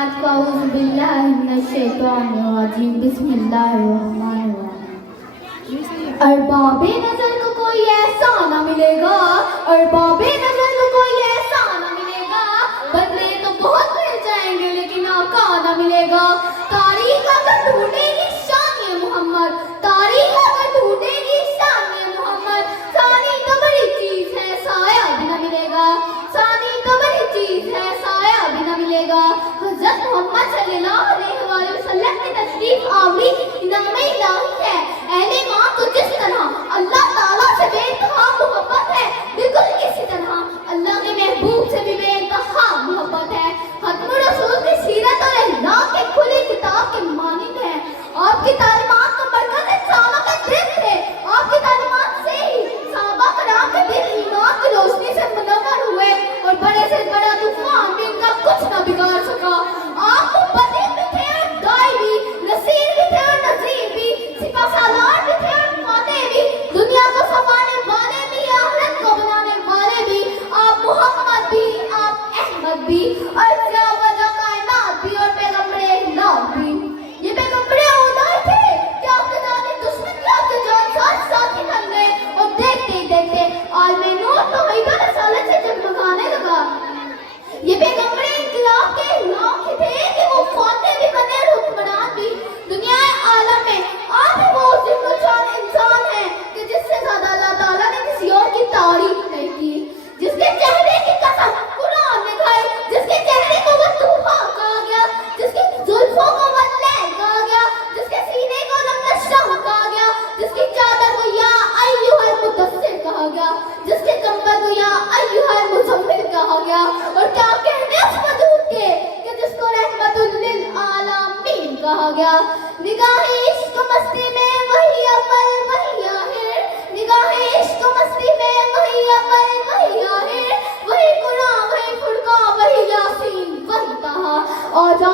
أعوذ بالله من الشيطان الرجيم بسم الله الرحمن الرحيم अरबाबे नजर को कोई ऐसा न मिलेगा अरबाबे नजर को कोई ऐसा न मिलेगा बदले तो बहुत मिल जाएंगे लेकिन आका न मिलेगा तारीख अगर ढूंढेगी शान ये मोहम्मद तारीख अगर ढूंढेगी शान ये मोहम्मद सानी तो बड़ी चीज है साया भी न मिलेगा सानी तो बड़ी चीज है साया भी न मिलेगा हज़रत मोहम्मद सल्लल्लाहु अलैहि वसल्लम की तशरीफ आवरी इनाम इलाही है अहले मां तो जिस तरह अल्लाह ताला से बेइंतहा मोहब्बत है बिल्कुल इसी तरह अल्लाह के महबूब से भी बेइंतहा मोहब्बत है खत्म रसूल की सीरत और अल्लाह के खुली किताब के मानिंद है आपकी तालीमात का मरकज़ इंसानों का दिल थे आपकी तालीमात से ही सहाबा कराम के दिल ईमान की रोशनी से मुनव्वर हुए और बड़े से बड़ा तूफान भी इनका कुछ न बिगाड़ सका आप मुबद्दिल भी थे और दाई भी नसीर भी थे और नज़ीर भी सिपा सालार भी थे और फातेह भी दुनिया को संभालने वाले भी आखिरत को बनाने वाले भी आप मोहम्मद भी आप अहमद भी और ज़ियावत कायनात भी और पैगंबरे इलाह भी ये पैगंबरे औलाद थे कि आपके जाने दुश्मन भी आपके जान साथ ही बन गए और देखते ही देखते आलमे नूर तो हिबा रसालत से जगमगाने लगा ये पैगंबरे इनकलाब के इलाह के थे कि वो फातेह भी बने और हुक्मरान भी दुनिया आलम में आप ही वो जिल्लुशान इंसान है कि जिससे ज्यादा अल्लाह ताला ने किसी और की तारीफ नहीं की जिसके चेहरे की कसम कुरान ने खाई जिसके चेहरे को वो तूफा कहा गया जिसकी जुल्फों को वल्लैल कहा गया जिसके सीने को लमनशह कहा गया जिसकी चादर को या अय्युहल मुदस्सिर कहा गया जिसके कंबल को या अय्युहल मुज़म्मिल कहा गया और क्या कहने उस वजूद के कि जिसको रहमतुल लिल आलमीन कहा गया निगाहे इश्क मस्ती में वही अव्वल वही आखिर निगाहे इश्क मस्ती में वही अव्वल वही आखिर वही कुरान वही फुरकान वही यासीन वही तहा और जो